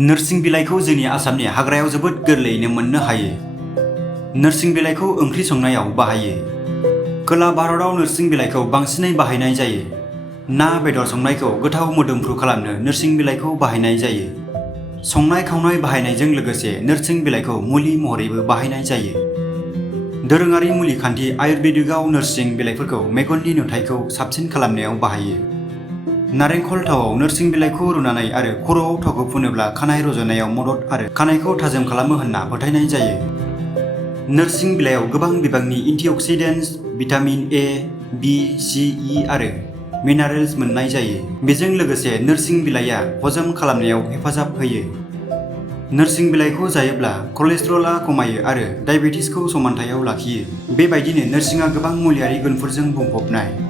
नोरसिं बिलाइखौ जोंनि आसामनि हाग्रायाव जोबोद गोरलैयैनो मोननो हायो। नोरसिं बिलाइखौ ओंख्रि संनायाव बाहायो। खोला भारताव नोरसिं बिलाइखौ बांसिनै बाहायनाय जायो। ना बेदर संनायखौ गोथाव मोदोमफ्रु खालामनो नोरसिं बिलाइखौ बाहायनाय जायो। संनाय खावनाय बाहायनायजों लोगोसे नोरसिं बिलाइखौ मुलि महरैबो बाहायनाय जायो। दोरोङारि मुलि खान्थि आयुर्वेदिकआव नोरसिं बिलाइफोरखौ मेगननि नुथायखौ साबसिन खालामनायाव बाहायो। नारेंखल थावआव नोरसिं बिलाइखौ रुनानै आरो खर'आव थावखौ फुनोब्ला खानाय रज'नायाव मदद आरो खानायखौ थाजिम खालामो होनना फोथायनाय जायो। नोरसिं बिलाइयाव गोबां बिबांनि एन्टिअक्सिडेन्ट्स, भिटामिन ए, बी, सी, ई आरो मिनारेल्स मोननाय जायो। बेजों लोगोसे नोरसिं बिलाइया हजम खालामनायाव हेफाजाब होयो। नोरसिं बिलाइखौ जायोब्ला कलेस्ट्रलआ खमायो आरो डायबेटिसखौ समानथायाव लाखियो। बेबायदिनो नोरसिंआ गोबां मुलियारि गुनफोरजों बुंफबनाय।